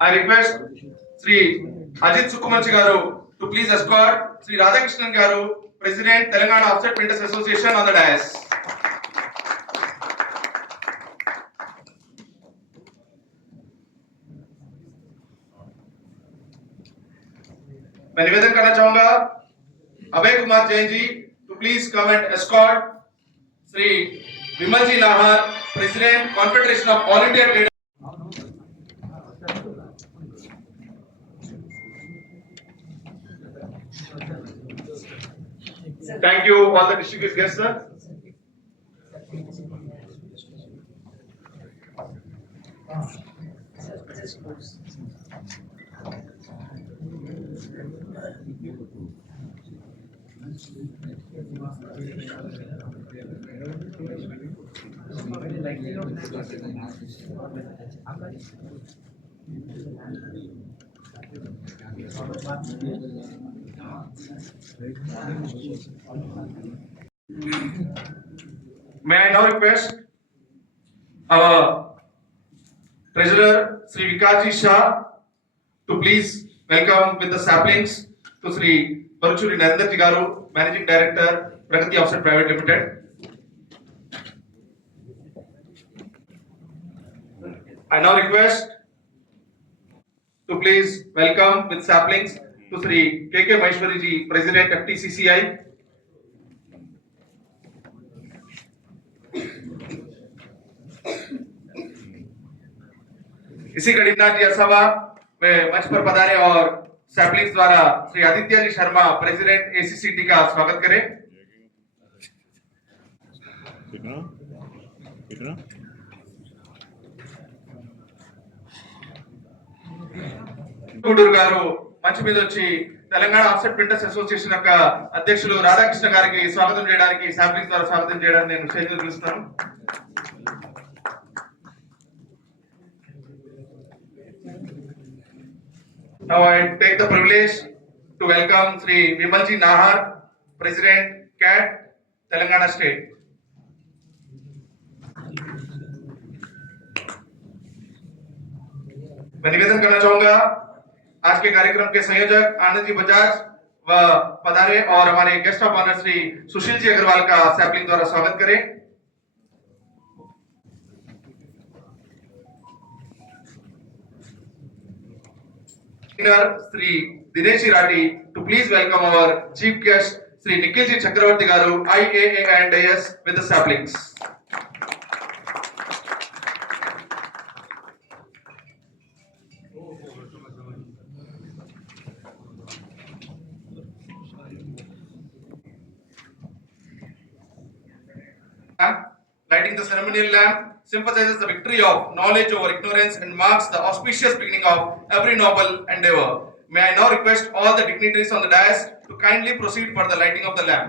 I request Sri Ajit Sukumanchi Garu to please escort Sri Radhakrishnan Garu, President Telangana Offset Printers Association, on the dais. मैं निवेदन करना चाहूंगा Abhay Kumar Jain ji to please come and escort Sri Vimalji Nahar, President Confederation of All India Traders. Thank you, all the distinguished guests, sir. May I now request our Treasurer Sri Vikasji Shah to please welcome with the saplings to Sri Paruchuri Narendraji Garu, Managing Director, Pragati Offset Private Limited. I now request to please welcome with saplings to Sri K.K. Maheshwari ji, President FTCC. इसी गणितनाथ सभा में मंच पर पधारे और saplings द्वारा Shri Aditya ji Sharma, president एसीसीटी का स्वागत करें। గూడూరు గారు మంచి మీద వచ్చి తెలంగాణ ఆఫ్సెట్ ప్రింటర్స్ అసోసియేషన్ యొక్క అధ్యక్షులు రాధాకృష్ణ గారికి స్వాగతం చేయడానికి శాంప్లింగ్ ద్వారా స్వాగతం చేయడానికి నేను స్టేజ్ మీద పిలుస్తున్నాను. Now I take the privilege to welcome Sri Vimalji Nahar, President CAT, Telangana State. मैं निवेदन करना चाहूंगा आज के कार्यक्रम के संयोजक आनंद जी बजाज व पधारे और हमारे guest of honour Shri Sushil ji Agarwal का सैपलिंग द्वारा स्वागत करें। Sri Dineshi Rati to please welcome our chief guest Sri Nikhilji Chakravarti Garu, IAA and AS with the saplings. Lighting the ceremonial lamp symbolizes the victory of knowledge over ignorance and marks the auspicious beginning of every noble endeavor. May I now request all the dignitaries on the dais to kindly proceed for the lighting of the lamp.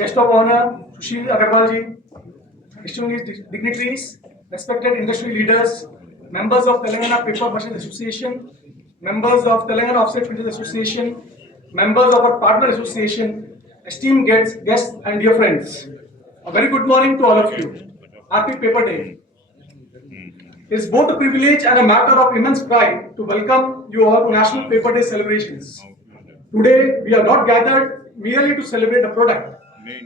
Guest of honor, Sushil Agarwal ji, distinguished dignitaries, respected industry leaders, members of Telangana Paper Merchants Association, members of Telangana Offset Printers Association, members of our partner association, esteemed guests and dear friends. A very good morning to all of you. Happy Paper Day. It is both a privilege and a matter of immense pride to welcome you all to National Paper Day celebrations. Today, we are not gathered merely to celebrate a product.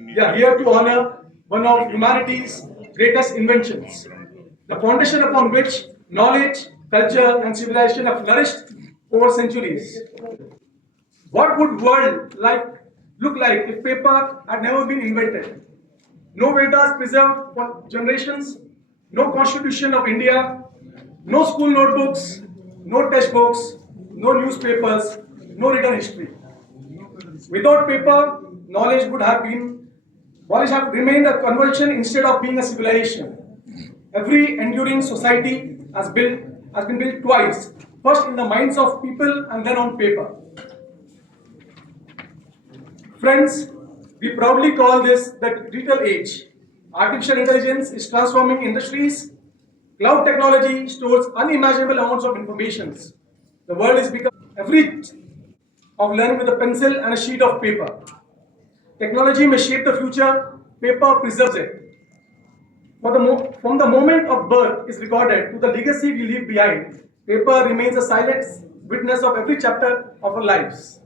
We are here to honor one of humanity's greatest inventions, the foundation upon which knowledge, culture, and civilization have flourished over centuries. What would world look like if paper had never been invented? No Vedas preserved for generations, no Constitution of India, no school notebooks, no textbooks, no newspapers, no written history. Without paper, knowledge would have remained a conversion instead of being a civilization. Every enduring society has been built twice, first in the minds of people and then on paper. Friends, we proudly call this the digital age. Artificial intelligence is transforming industries. Cloud technology stores unimaginable amounts of information. The world is becoming every of learning with a pencil and a sheet of paper. Technology may shape the future, paper preserves it. From the moment of birth is recorded to the legacy we leave behind, paper remains a silent witness of every chapter of our lives.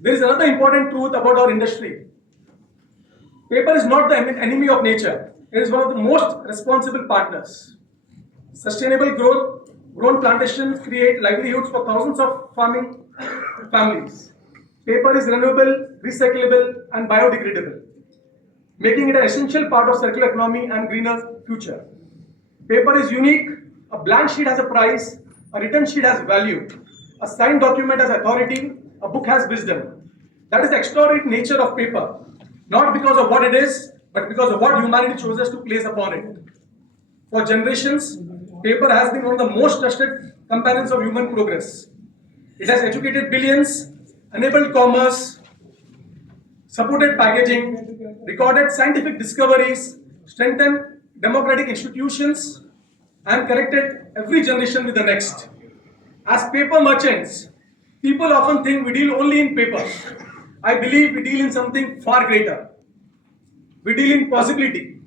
There is another important truth about our industry. Paper is not the enemy of nature. It is one of the most responsible partners. Sustainable grown plantations create livelihoods for thousands of farming families. Paper is renewable, recyclable, and biodegradable, making it an essential part of circular economy and greener future. Paper is unique. A blank sheet has a price, a written sheet has value, a signed document has authority, a book has wisdom. That is the extraordinary nature of paper, not because of what it is, but because of what humanity chooses to place upon it. For generations, paper has been one of the most trusted companions of human progress. It has educated billions, enabled commerce, supported packaging, recorded scientific discoveries, strengthened democratic institutions, and connected every generation with the next. As paper merchants, people often think we deal only in paper. I believe we deal in something far greater. We deal in possibility.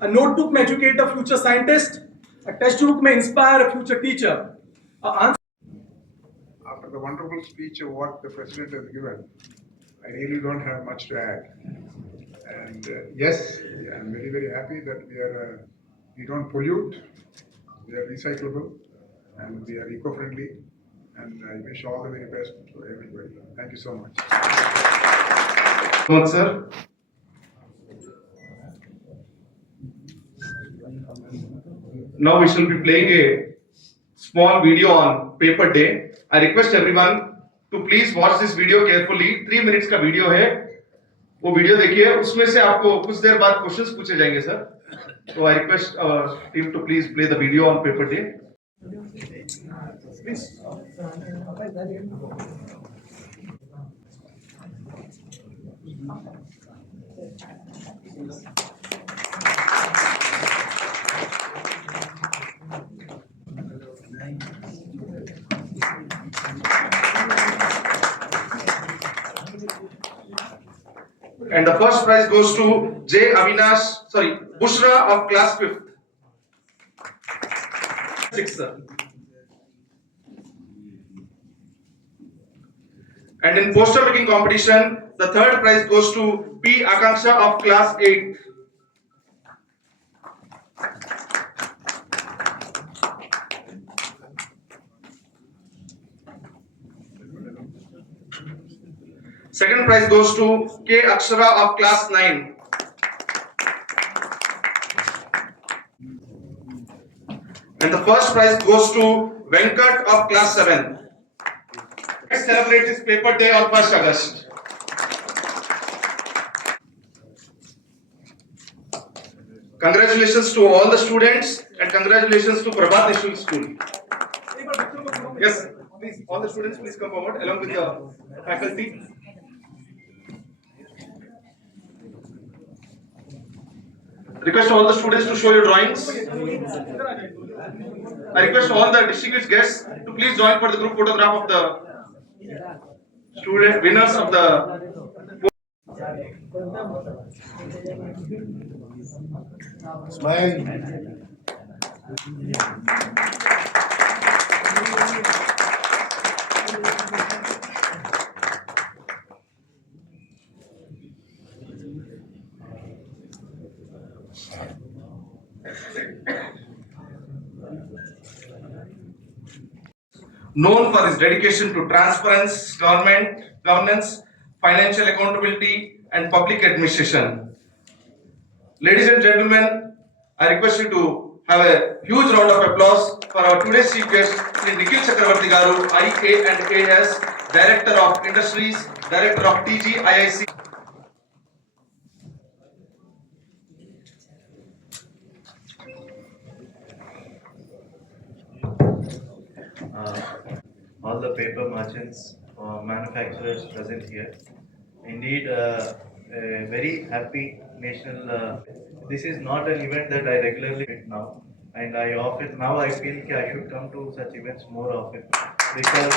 A notebook may educate a future scientist, a textbook may inspire a future teacher. After the wonderful speech of what the President has given, I really don't have much to add. And yes, I'm very, very happy that we don't pollute, we are recyclable, and we are eco-friendly. And I wish all the very best to everybody. Thank you so much. Much, sir. Now we shall be playing a small video on Paper Day. I request everyone to please watch this video carefully. 3 minutes का video है, वो video देखिए. उसमें से आपको कुछ देर बाद questions पूछे जाएंगे sir. So I request our team to please play the video on Paper Day. Please. And the first prize goes to Bushra of class 5th. 6th, sir. And in poster making competition, the third prize goes to P. Akanksha of class 8th. Second prize goes to K. Akshara of class 9. And the first prize goes to Venkat of class 7. Let's celebrate this Paper Day on 1st August. Congratulations to all the students and congratulations to Prabhat Nishul School. Yes, please, all the students please come forward along with the faculty. Request all the students to show your drawings. I request all the distinguished guests to please join for the group photograph of the student winners of the. Smile. Known for his dedication to transparency, governance, financial accountability, and public administration. Ladies and gentlemen, I request you to have a huge round of applause for our today's chief guest, Sri Nikhil Chakravarti Garu, IA and AS, Director of Industries, Director of TGIIC. All the paper merchants, manufacturers present here. Indeed, a very happy national. This is not an event that I regularly do now, and I feel I should come to such events more often. because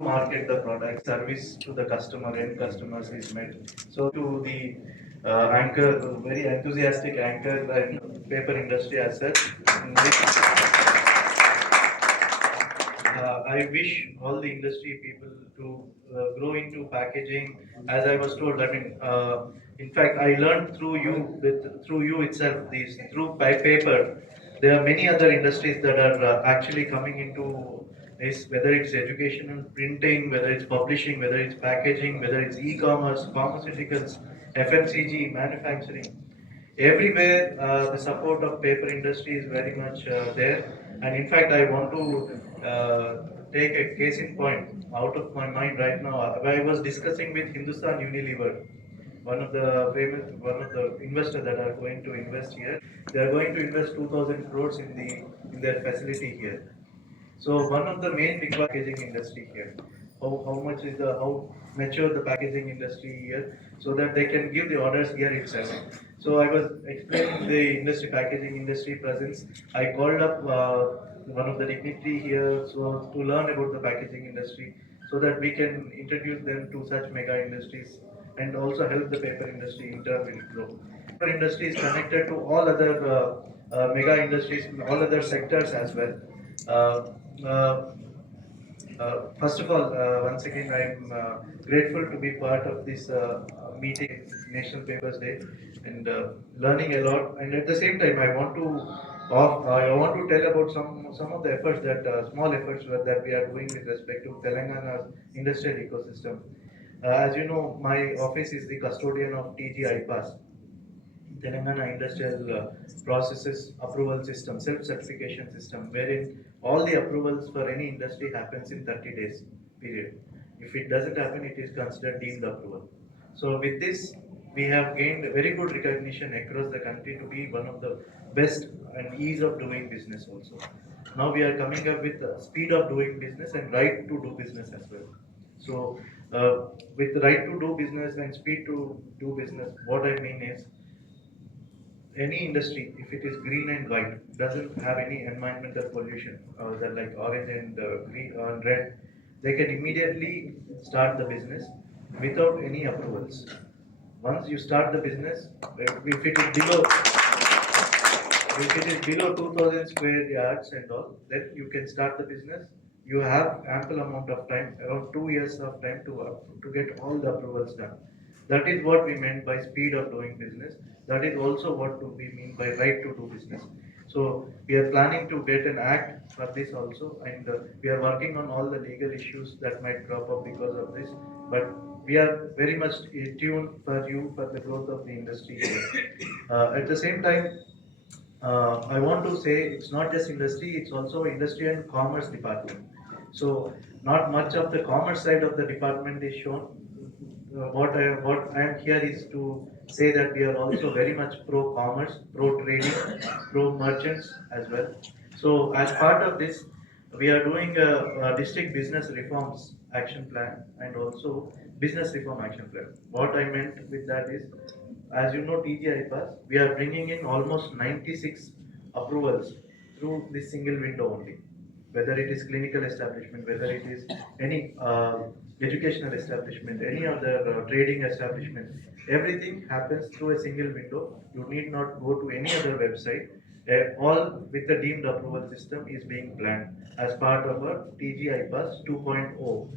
market the product, service to the customer, end customers is met. So to the anchor, very enthusiastic anchor and paper industry as such. I wish all the industry people to grow into packaging. As I was told, I mean, in fact, I learned through you itself. These through by paper. There are many other industries that are actually coming into this, whether it's education and printing, whether it's publishing, whether it's packaging, whether it's e-commerce, pharmaceuticals, FMCG, manufacturing. Everywhere the support of paper industry is very much there, and in fact I want to take a case in point out of my mind right now. I was discussing with Hindustan Unilever, one of the investors that are going to invest here. They are going to invest 2,000 crores in their facility here. So one of the main big packaging industry here. How mature the packaging industry here, so that they can give the orders here itself. So I was explaining the industry packaging industry presence. I called up one of the dignitary here so to learn about the packaging industry, so that we can introduce them to such mega industries and also help the paper industry in turn will grow. Paper industry is connected to all other mega industries, all other sectors as well. Uh, uh, First of all, once again, I'm grateful to be part of this meeting, National Papers Day, and learning a lot. And at the same time, I want to tell about some of the efforts that small efforts that we are doing with respect to Telangana's industrial ecosystem. As you know, my office is the custodian of TG IPAS, Telangana Industrial Processes Approval System, self-certification system, wherein all the approvals for any industry happens in 30 days period. If it doesn't happen, it is considered deemed approval. So with this, we have gained very good recognition across the country to be one of the best and ease of doing business also. Now we are coming up with speed of doing business and right to do business as well. So with the right to do business and speed to do business, what I mean is any industry, if it is green and white, doesn't have any environmental pollution, that like orange and green or red, they can immediately start the business without any approvals. Once you start the business, if it is below, if it is below 2,000 square yards and all, then you can start the business. You have ample amount of time, around 2 years of time to get all the approvals done. That is what we meant by speed of doing business. That is also what we mean by right to do business. So we are planning to get an act for this also, and we are working on all the legal issues that might crop up because of this. But we are very much tuned for you for the growth of the industry here. At the same time, I want to say it's not just industry, it's also industry and commerce department. So not much of the commerce side of the department is shown. What I am here is to say that we are also very much pro commerce, pro trading, pro merchants as well. So as part of this, we are doing a district business reforms action plan and also business reform action plan. What I meant with that is, as you know, TGI Pass, we are bringing in almost 96 approvals through this single window only. Whether it is clinical establishment, whether it is any educational establishment, any other trading establishment, everything happens through a single window. You need not go to any other website. All with the deemed approval system is being planned as part of our TGI Pass 2.0.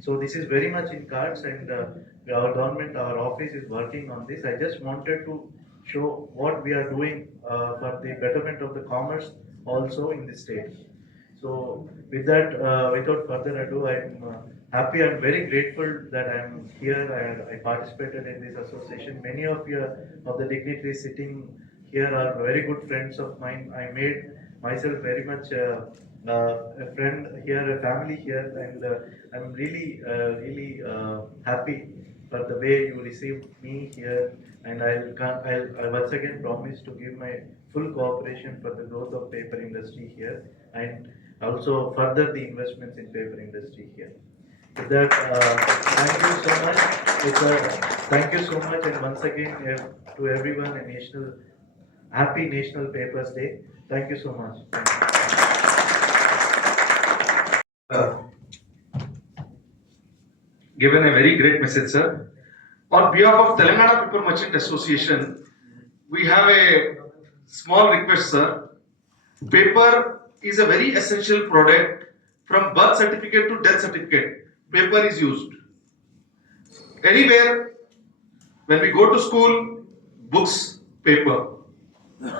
So this is very much in cards, and our government, our office is working on this. I just wanted to show what we are doing for the betterment of the commerce also in the state. So with that, without further ado, I'm happy and very grateful that I'm here. I participated in this association. Many of the dignitaries sitting here are very good friends of mine. I made myself very much a friend here, a family here, and I'm really happy for the way you received me here. And I'll once again promise to give my full cooperation for the growth of paper industry here, and also further the investments in paper industry here. With that, thank you so much. Thank you so much, and once again to everyone, a happy National Papers Day. Thank you so much. Thank you. uh, given a very great message, sir. On behalf of Telangana Paper Merchant Association, we have a small request, sir. Paper is a very essential product. From birth certificate to death certificate, paper is used. Anywhere, when we go to school, books, paper.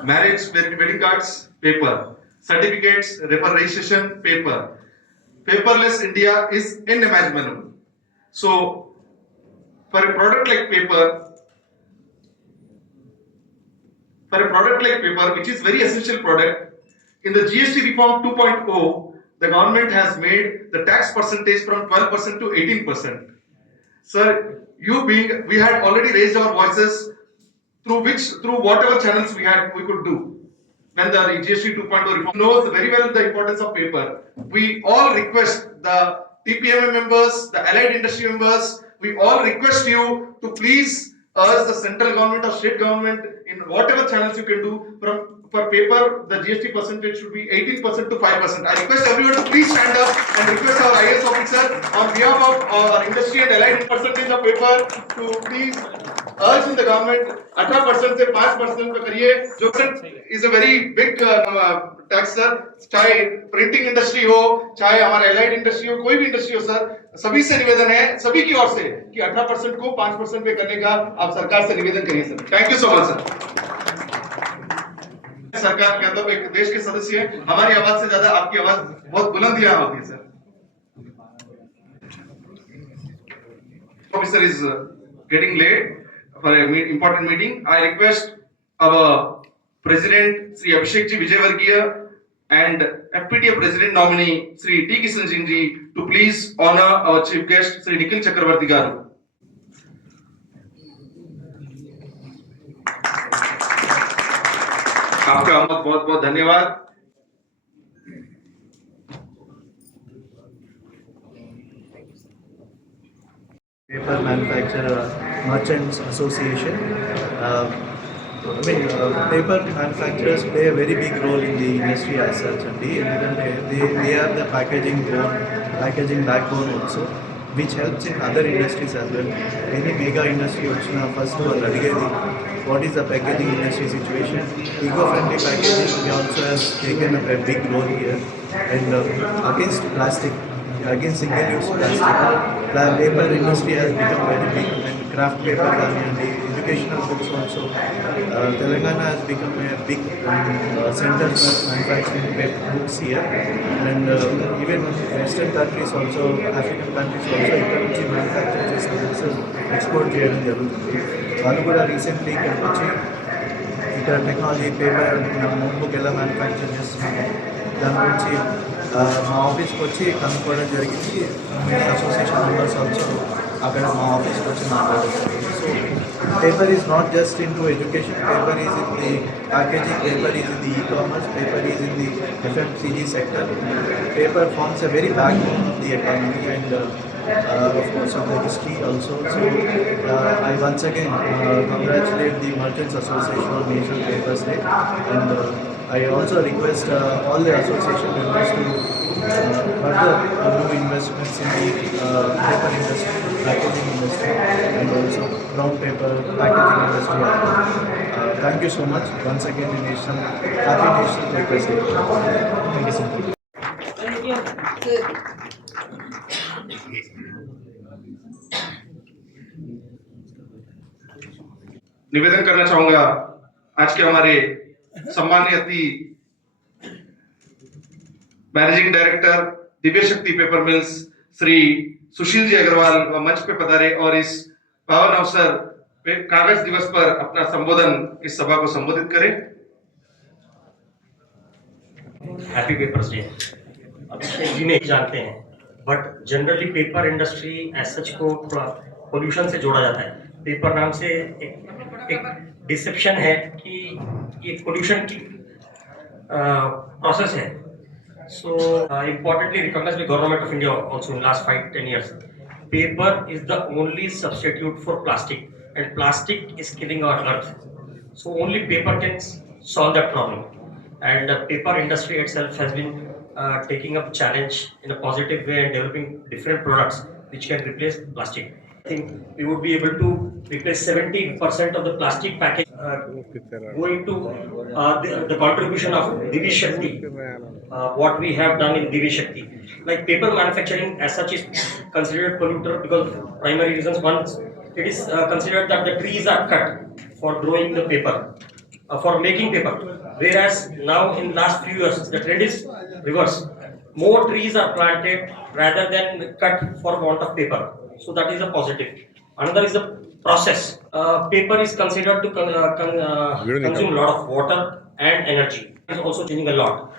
Marriage, wedding cards, paper. Certificates, registration, paper. Paperless India is unimaginable. So, for a product like paper, which is very essential product, in the GST reform 2.0, the government has made the tax percentage from 12% to 18%. Sir, we had already raised our voices through whatever channels we could do. When the GST 2.0 reform knows very well the importance of paper. We all request the TPMA members, the allied industry members, we all request you to please urge the central government or state government in whatever channels you can do for paper, the GST percentage should be 18% to 5%. I request everyone to please stand up and request our IAS officer on behalf of our industry and allied percentage of paper to please urge in the government 18% से 5% पे करिए जो is a very big tax sir. चाहे printing industry हो, चाहे हमारे allied industry हो, कोई भी इंडस्ट्री हो सर, सभी से निवेदन है, सभी की ओर से कि 18% को 5% पे करने का आप सरकार से निवेदन करिए sir. Thank you so much sir. सरकार के अंदर एक देश के सदस्य हैं, हमारी आवाज से ज्यादा आपकी आवाज बहुत बुलंद यहाँ होती है sir. Officer is getting late for an important meeting. I request our President Sri Abhishek Ji Vijayvargiya and FPTA President nominee Sri T. Kishan Singh Ji to please honor our chief guest Sri Nikhil Chakravarti Garu. आपका बहुत बहुत धन्यवाद. Paper Manufacturer Merchants Association. Paper manufacturers play a very big role in the industry as such, and they are the packaging backbone also, which helps in other industries as well. Any mega industry first for what is the packaging industry situation? Eco-friendly packaging, we also have taken up a big role here, and against plastic. Against single-use plastic, the paper industry has become very big, and craft paper and the educational books also. Telangana has become a big center for manufacturing paper books here, and even Western countries also, African countries also, ఇక్కడ నుంచి manufacture చేసే books export చేయడం జరుగుతుంది. వాళ్ళు కూడా recently ఇక్కడికి వచ్చి ఇక్కడ టెక్నాలజీ పేపర్ నోట్బుక్ ఎలా మ్యానుఫ్యాక్చర్ చేస్తున్నాము దాని గురించి మా ఆఫీస్కి వచ్చి కనుక్కోవడం జరిగింది. అసోసియేషన్ మెంబర్స్ ఆల్సో అక్కడ మా ఆఫీస్కి వచ్చి మాట్లాడడం జరిగింది. So paper is not just in to education, paper is in the packaging, paper is in the e-commerce, paper is in the FMCG sector. Paper forms a very backbone of the economy and of course of the history also. So I once again congratulate the Merchants Association on National Papers Day, and I also request all the association members to further do investments in the paper industry, packaging industry, and also brown paper packaging industry. Thank you so much once again. Happy National Papers Day. Thank you so much. निवेदन करना चाहूंगा आज के हमारे सम्मानीय अति managing director Divya शक्ति paper mills Shri Sushil ji Agarwal मंच पे पधारे और इस पावन अवसर पे कागज दिवस पर अपना संबोधन इस सभा को संबोधित करें. Happy papers day. अब हिंदी में ही जानते हैं, but generally paper industry as such को थोड़ा पोल्यूशन से जोड़ा जाता है. पेपर नाम से एक डिसेप्शन है कि ये पोल्यूशन की प्रोसेस है. So importantly recognised by government of India also in last 5-10 years. Paper is the only substitute for plastic, and plastic is killing our earth. So only paper can solve that problem. And the paper industry itself has been taking up challenge in a positive way and developing different products which can replace plastic. I think we would be able to replace 70% of the plastic package going to the contribution of Divi Shakti, what we have done in Divi Shakti. Like paper manufacturing as such is considered polluter because primary reasons. One, it is considered that the trees are cut for growing the paper, for making paper. Whereas now in last few years, the trend is reverse. More trees are planted rather than cut for want of paper. So that is a positive. Another is the process. Paper is considered to consume a lot of water and energy. It is also changing a lot.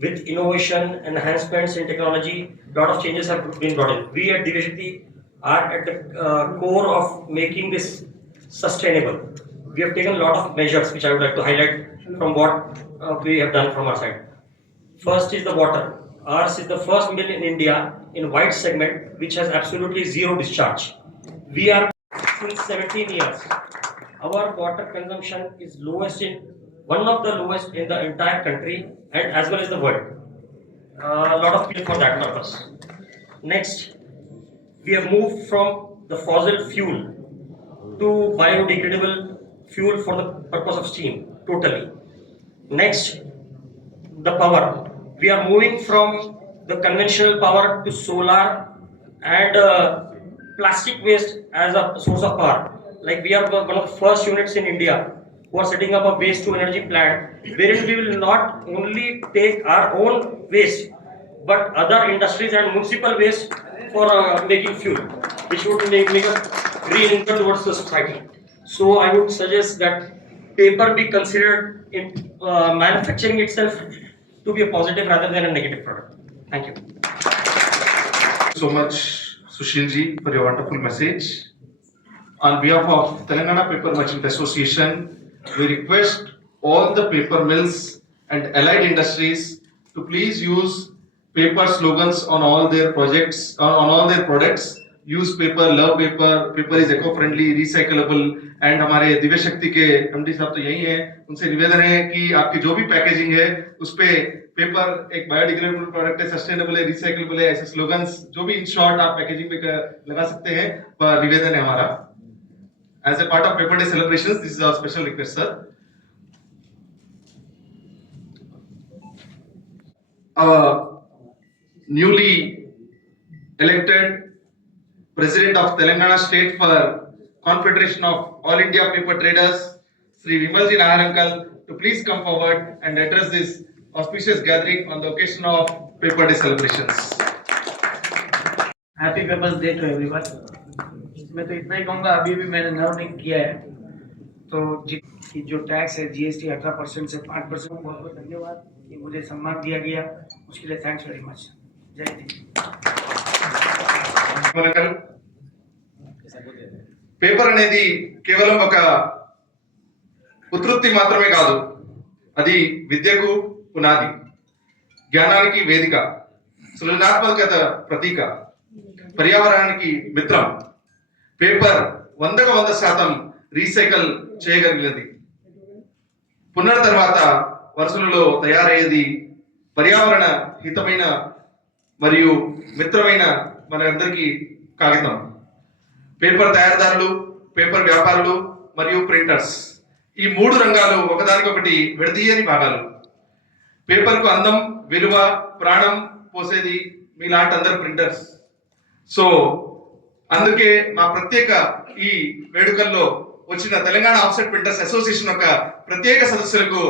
With innovation, enhancements in technology, a lot of changes have been brought in. We at Divishakti are at the core of making this sustainable. We have taken a lot of measures which I would like to highlight from what we have done from our side. First is the water. Ours is the first mill in India in white segment which has absolutely zero discharge. We are since 17 years. Our water consumption is one of the lowest in the entire country and as well as the world. A lot of people for that purpose. Next, we have moved from the fossil fuel to biodegradable fuel for the purpose of steam totally. Next, the power. We are moving from the conventional power to solar and plastic waste as a source of power. Like we are one of the first units in India who are setting up a waste to energy plant wherein we will not only take our own waste but other industries and municipal waste for making fuel, which would make a green income towards the society. So I would suggest that paper be considered in manufacturing itself to be a positive rather than a negative product. Thank you. So much, Sushil for your wonderful message. On behalf of Telangana Paper Merchant Association, we request all the paper mills and allied industries to please use paper slogans on all their projects, on all their products. Use paper, love paper, paper is eco-friendly, recyclable, and हमारे दिव्य शक्ति के MD साहब तो यही हैं, उनसे निवेदन है कि आपकी जो भी पैकेजिंग है उस पे पेपर एक बायोडिग्रेडेबल प्रोडक्ट है, सस्टेनेबल है, रिसाइकलेबल है, ऐसे स्लोगन्स जो भी इन शॉर्ट आप पैकेजिंग पे लगा सकते हैं, वह निवेदन है हमारा. As a part of Paper Day celebrations, this is our special request, sir. Our newly elected President of Telangana State for Confederation of All India Paper Traders, Sri Vimalji Nahar Uncle, to please come forward and address this auspicious gathering on the occasion of Paper Day celebrations. Happy papers day to everyone. मैं तो इतना ही कहूँगा, अभी भी मैंने note नहीं किया है तो जो टैक्स है जीएसटी 18% से 5%. बहुत बहुत धन्यवाद कि मुझे सम्मान दिया गया, उसके लिए थैंक्स वेरी मच. जय हिंद. పేపర్ అనేది కేవలం ఒక ఉత్పత్తి మాత్రమే కాదు, అది విద్యకు పునాది, జ్ఞానానికి వేదిక, సృజనాత్మకత ప్రతీక, పర్యావరణానికి మిత్రం. Paper 100% recycle చేయగలిగినది. పునర్ తర్వాత వరుసలలో తయారయ్యేది పర్యావరణ హితమైన మరియు మిత్రమైన మనందరికీ కాగితం. పేపర్ తయారీదారులు, పేపర్ వ్యాపారులు మరియు ప్రింటర్స్, ఈ మూడు రంగాలు ఒకదానికొకటి విడదీయని భాగాలు. పేపర్కు అందం, విలువ, ప్రాణం పోసేది మీలాంటి అందరు ప్రింటర్స్. సో అందుకే మా ప్రత్యేక ఈ వేడుకల్లో వచ్చిన తెలంగాణ ఆఫ్సెట్ ప్రింటర్స్ అసోసియేషన్ యొక్క ప్రత్యేక సదస్సులకు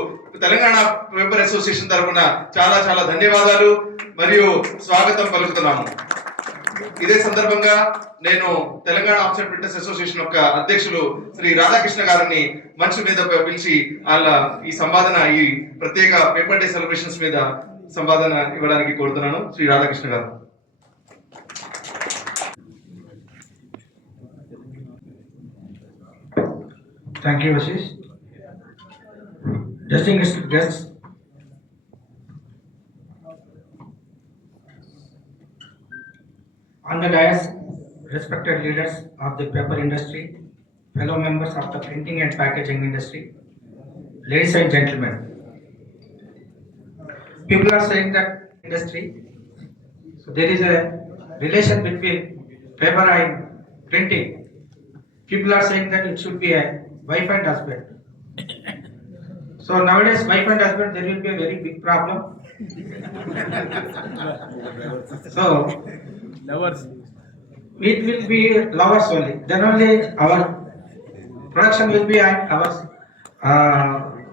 తెలంగాణ పేపర్ అసోసియేషన్ తరఫున చాలా చాలా ధన్యవాదాలు మరియు స్వాగతం పలుకుతున్నాము. ఇదే సందర్భంగా నేను తెలంగాణ ఆఫ్సెట్ ప్రింటర్స్ అసోసియేషన్ యొక్క అధ్యక్షులు శ్రీ రాధాకృష్ణ గారిని మంచి మీద పిలిచి వాళ్ళ ఈ సంవాదన, ఈ ప్రత్యేక పేపర్ డే సెలబ్రేషన్స్ మీద సంవాదన ఇవ్వడానికి కోరుతున్నాను. శ్రీ రాధాకృష్ణ గారు. Thank you, Ashish. Distinguished guests, on the dais, respected leaders of the paper industry, fellow members of the printing and packaging industry, ladies and gentlemen. People are saying that industry. So there is a relation between paper and printing. People are saying that it should be a wife and husband. So nowadays, wife and husband, there will be a very big problem. So it will be lovers only. Then only our production will be and our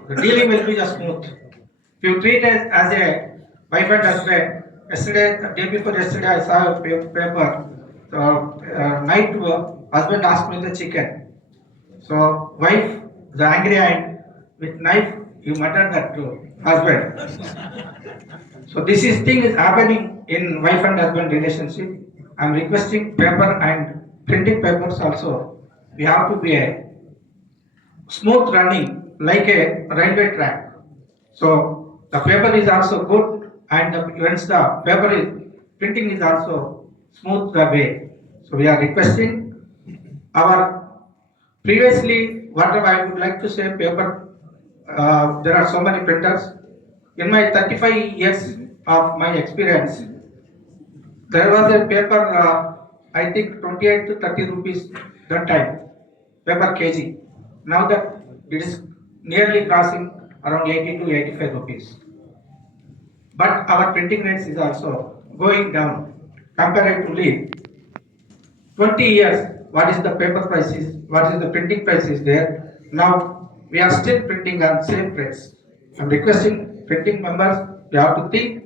the dealing will be just smooth. If you treat it as a wife and husband, yesterday, the day before yesterday, I saw a paper. So night, husband asked me the chicken. So wife, the angry and with knife, you murdered that husband. So this is thing is happening in wife and husband relationship. I am requesting paper and printing papers also. We have to be a smooth running like a railway track. So the paper is also good, and once the paper is printing is also smooth the way. So we are requesting our previously whatever I would like to say paper. There are so many printers. In my 35 years of my experience, there was a paper, I think 28 to 30 rupees that time, paper kg. Now that it is nearly crossing around 80 to 85 rupees. But our printing rates is also going down comparatively. 20 years, what is the paper price is, what is the printing price is there. Now we are still printing on same price. I am requesting printing members, you have to think.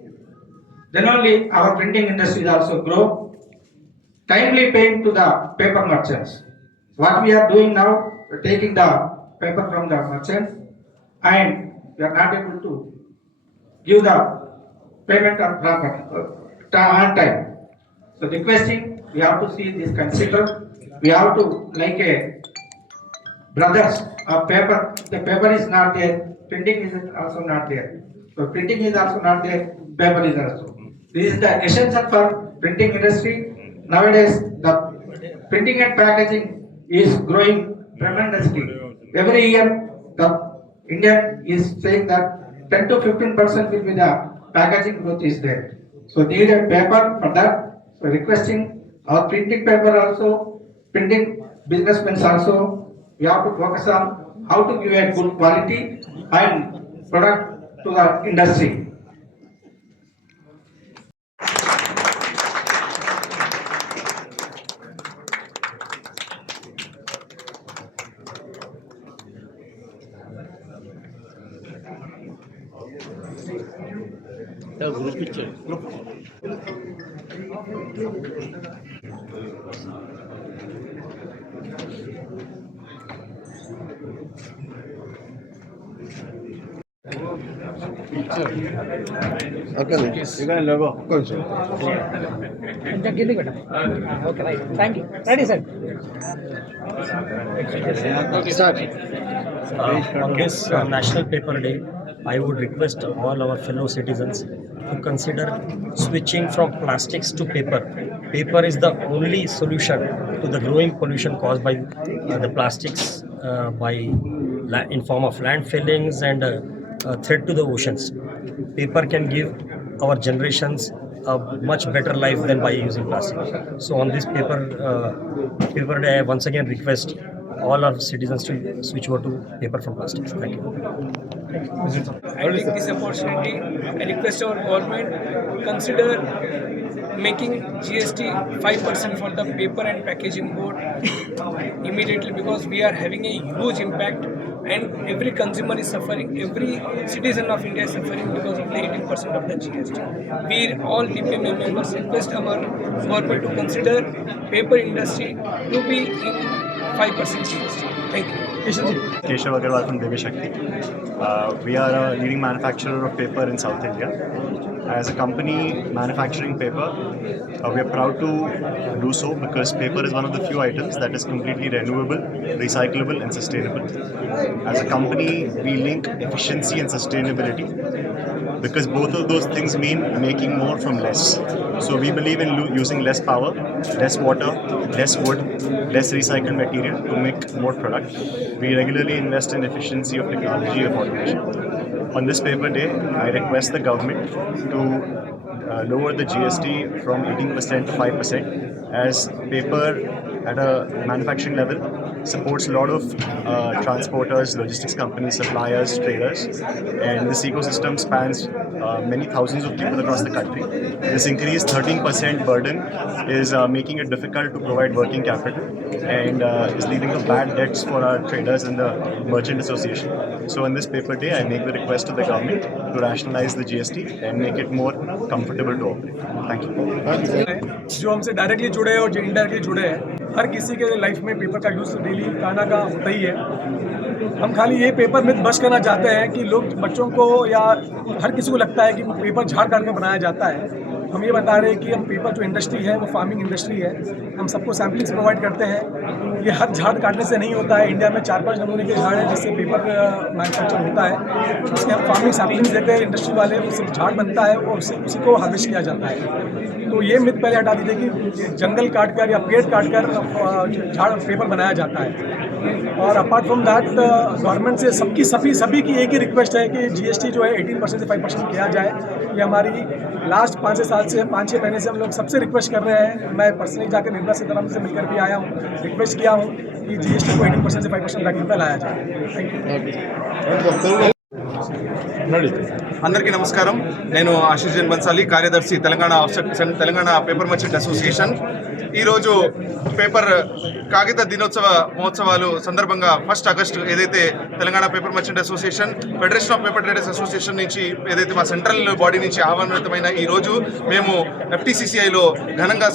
Then only our printing industry will also grow. Timely paying to the paper merchants. What we are doing now, we are taking the paper from the merchants and we are not able to give the payment on time. So requesting, we have to see this consider. We have to like a brothers of paper. The paper is not there, printing is also not there. So printing is also not there, paper is also. This is the essential for printing industry. Nowadays, the printing and packaging is growing tremendously. Every year, the Indian is saying that 10 to 15% will be the packaging growth is there. So need a paper for that. So requesting our printing paper also, printing businessmen also, we have to focus on how to give a good quality and product to the industry. Okay, right. Thank you. Ready, sir. On this National Paper Day, I would request all our fellow citizens to consider switching from plastics to paper. Paper is the only solution to the growing pollution caused by the plastics in form of landfillings and threat to the oceans. Paper can give our generations a much better life than by using plastic. So on this paper day, I once again request all our citizens to switch over to paper from plastics. Thank you. I take this opportunity. I request our government consider making GST 5% for the paper and packaging board immediately, because we are having a huge impact and every consumer is suffering, every citizen of India is suffering because of the 18% of the GST. We all TPMA members request our government to consider paper industry to be in 5% GST. Thank you. Keshav Agarwal from Devi Shakti. We are a leading manufacturer of paper in South India. As a company manufacturing paper, we are proud to do so because paper is one of the few items that is completely renewable, recyclable and sustainable. As a company, we link efficiency and sustainability because both of those things mean making more from less. So we believe in using less power, less water, less wood, less recycled material to make more product. We regularly invest in efficiency of technology of automation. on this paper day, I request the government to lower the GST from 18% to 5%, as paper at a manufacturing level supports a lot of transporters, logistics companies, suppliers, traders, and this ecosystem spans many thousands of people across the country. This increased 13% burden is making it difficult to provide working capital and is leading to bad debts for our traders and the merchant association. So on this paper day, I make the request to the government to rationalize the GST and make it more comfortable to operate. Thank you. जो हमसे directly जुड़े और जो indirectly जुड़े हैं, हर किसी के life में पेपर का यूज़ डेली खाना का होता ही है। हम खाली ये पेपर मिथ बस्ट करना चाहते हैं कि लोग बच्चों को या हर किसी को लगता है कि पेपर झाड़ काट कर बनाया जाता है। हम ये बता रहे हैं कि हम पेपर जो इंडस्ट्री है वो फार्मिंग इंडस्ट्री है। हम सबको सैम्पलिंग्स प्रोवाइड करते हैं। ये हर झाड़ काटने से नहीं होता है। इंडिया में 4-5 नमूने के झाड़ हैं जिससे पेपर मैन्युफैक्चर होता है। उसके हम फार्मिंग सैम्पलिंग्स देते हैं इंडस्ट्री वाले, उससे झाड़ बनता है और उसी को हार्वेस्ट किया जाता है। तो ये मिथ पहले हटा दीजिए कि जंगल काट कर या पेड़ काट कर झाड़ पेपर बनाया जाता है। और अपार्ट फ्रॉम दैट गवर्नमेंट से सभी की एक ही रिक्वेस्ट है कि जीएसटी जो है 18% से 5% किया जाए। ये हमारी लास्ट 5-6 साल से 5-6 महीने से हम लोग सबसे रिक्वेस्ट कर रहे हैं। मैं पर्सनली जाकर निर्मला सीतारमण से मिलकर भी आया हूँ, रिक्वेस्ट किया हूँ कि जीएसटी को 18% से 5% ब्रैकेट में लाया जाए। Thank you. అందరికీ నమస్కారం. నేను ఆశీష్ జన్ బన్సాలి, కార్యదర్శి Telangana offset Telangana paper merchant association. ఈరోజు పేపర్ కాగిత దినోత్సవ మహోత్సవాలు సందర్భంగా 1 ఆగస్టు ఏదైతే Telangana paper merchant association, federation of paper traders association నుంచి ఏదైతే మా సెంట్రల్ బాడీ నుంచి ఆహ్వానితమైన ఈరోజు మేము FTCCIలో ఘనంగా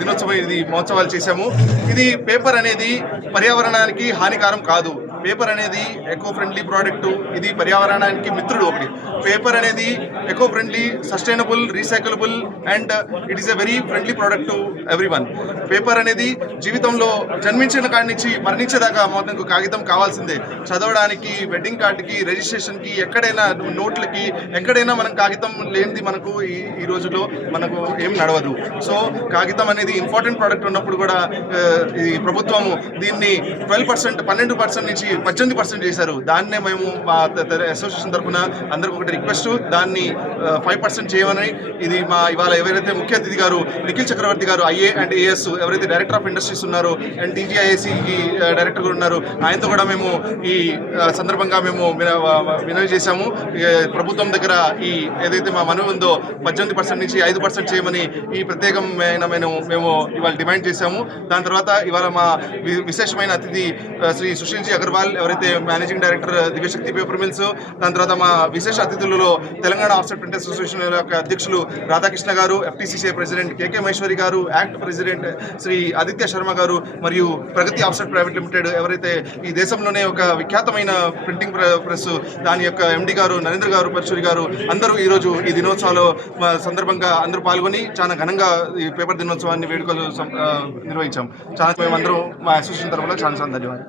దినోత్సవం ఇది మహోత్సవాలు చేశాము. ఇది పేపర్ అనేది పర్యావరణానికి హానికారం కాదు. పేపర్ అనేది ఎకో ఫ్రెండ్లీ ప్రోడక్ట్. ఇది పర్యావరణానికి మిత్రుడు ఒకటి. పేపర్ అనేది eco friendly, sustainable, recyclable and it is a very friendly product to everyone. Paper అనేది జీవితంలో జన్మించిన కాడి నుంచి మరణించేదాకా మనకు కాగితం కావాల్సిందే. చదవడానికి, వెడ్డింగ్ కార్డుకి, రిజిస్ట్రేషన్కి, ఎక్కడైనా నోట్లకి, ఎక్కడైనా మనం కాగితం లేనిది మనకు ఈ రోజులో మనకు ఏం నడవదు. సో కాగితం అనేది ఇంపార్టెంట్ ప్రోడక్ట్ ఉన్నప్పుడు కూడా ఈ ప్రభుత్వము దీన్ని 12% నుంచి 18% చేశారు. దాన్నే మేము మా అసోసియేషన్ తరఫున అందరికి ఒకటి రిక్వెస్ట్, దాన్ని 5% చేయమని. ఇది మా ఇవాళ ఎవరైతే ముఖ్య అతిథి గారు నిఖిల్ చక్రవర్తి గారు IA అండ్ AS ఎవరైతే డైరెక్టర్ ఆఫ్ ఇండస్ట్రీస్ ఉన్నారో అండ్ TGIACకి డైరెక్టర్ కూడా ఉన్నారో, ఆయనతో కూడా మేము ఈ సందర్భంగా మేము వినవి చేశాము. ప్రభుత్వం దగ్గర ఈ ఏదైతే మా మనవి ఉందో 18% నుంచి 5% చేయమని ఈ ప్రత్యేకమైన మేము ఇవాళ డిమాండ్ చేశాము. దాని తర్వాత ఇవాళ మా విశేషమైన అతిథి శ్రీ సుశీల్జీ అగర్వాల్ ఎవరైతే మేనేజింగ్ డైరెక్టర్ దివ్యశక్తి పేపర్ మిల్స్, దాని తర్వాత మా విశేష అతిథులలో తెలంగాణ ఆఫ్సెట్ ప్రింటర్స్ అసోసియేషన్ యొక్క అధ్యక్షులు రాధాకృష్ణ గారు, FTCCI ప్రెసిడెంట్ KK మహేశ్వరి గారు, యాక్ట్ ప్రెసిడెంట్ శ్రీ ఆదిత్య శర్మ గారు మరియు ప్రగతి ఆఫ్సెట్ ప్రైవేట్ లిమిటెడ్ ఎవరైతే ఈ దేశంలోనే ఒక విఖ్యాతమైన ప్రింటింగ్ ప్రెస్ దాని యొక్క MD గారు నరేంద్ర గారు, పరశురి గారు అందరూ ఈరోజు ఈ దినోత్సవాల సందర్భంగా అందరూ పాల్గొని చాలా ఘనంగా ఈ పేపర్ దినోత్సవాన్ని వేడుకలు నిర్వహించాం. చాలా మేమందరం మా అసోసియేషన్ తరఫున చాలా ధన్యవాదాలు.